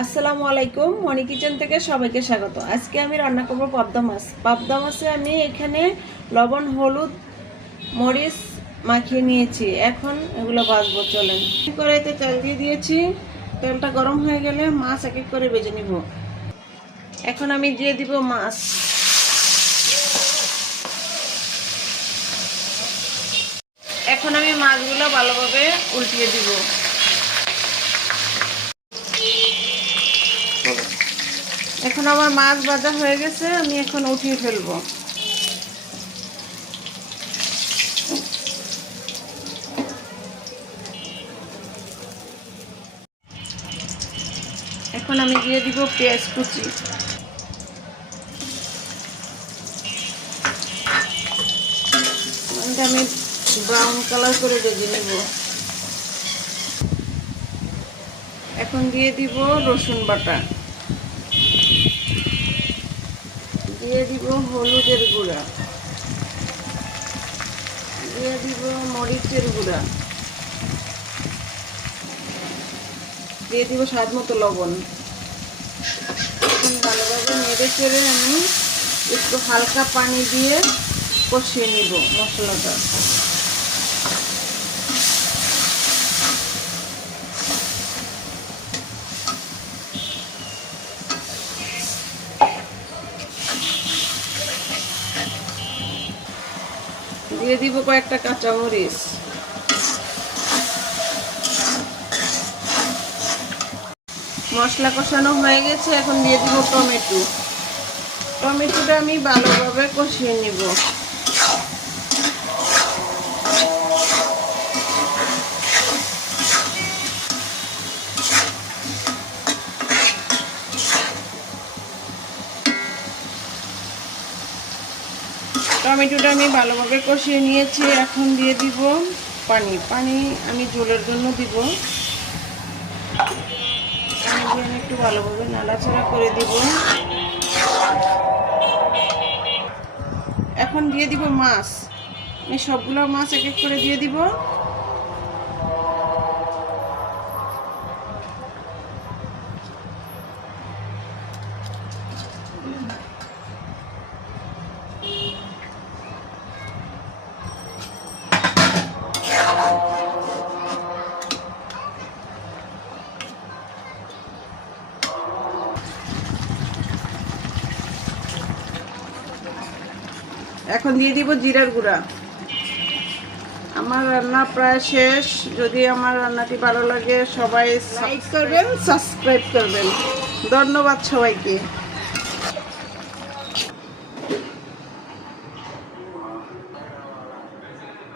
আসসালামু আলাইকুম, মনি কিচেন থেকে সবাইকে স্বাগত। আজকে আমি রান্না করব পাবদা মাছ। পাবদা মাছে আমি এখানে লবণ, হলুদ, মরিচ মাখিয়ে নিয়েছি। এখন এগুলো ভাজবো, চলেন। কড়াইতে তেল দিয়ে দিয়েছি। তেলটা গরম হয়ে গেলে মাছ এক এক করে ভেজে নিব। এখন আমি দিয়ে দিব মাছ। এখন আমি মাছগুলো ভালোভাবে উল্টিয়ে দিব। এখন আমার মাছ ভাজা হয়ে গেছে, আমি এখন উঠিয়ে ফেলবো। এখন আমি দিয়ে দিব পেঁয়াজ কুচি। আমি ব্রাউন কালার করে ভেজে নেব। এখন দিয়ে দিব রসুন বাটা, দিয়ে দিব হলুদের গুঁড়া, দিয়ে দিব মরিচের গুঁড়া, দিয়ে দিব স্বাদ মতো লবণ। এখন ভালোভাবে নেড়ে চেড়ে আমি একটু হালকা পানি দিয়ে কষিয়ে নিব মশলাটা। দিয়ে দিব কয়েকটা কাঁচামরিচ। মশলা কষানো হয়ে গেছে, এখন দিয়ে দিব টমেটো। টমেটোটা আমি ভালোভাবে কষিয়ে নিব। টমেটোটা আমি ভালোভাবে কষিয়ে নিয়েছি। এখন দিয়ে দিব পানি। পানি আমি ঝোলের জন্য দিব। পানি দিয়ে আমি একটু ভালোভাবে নাড়াচাড়া করে দিব। এখন দিয়ে দিব মাছ। আমি সবগুলো মাছ এক এক করে দিয়ে দিব। এখন দিয়ে দিব জিরার গুঁড়া। আমার রান্না প্রায় শেষ। যদি আমার রান্নাটি ভালো লাগে সবাই লাইক করবেন, সাবস্ক্রাইব করবেন। ধন্যবাদ সবাইকে।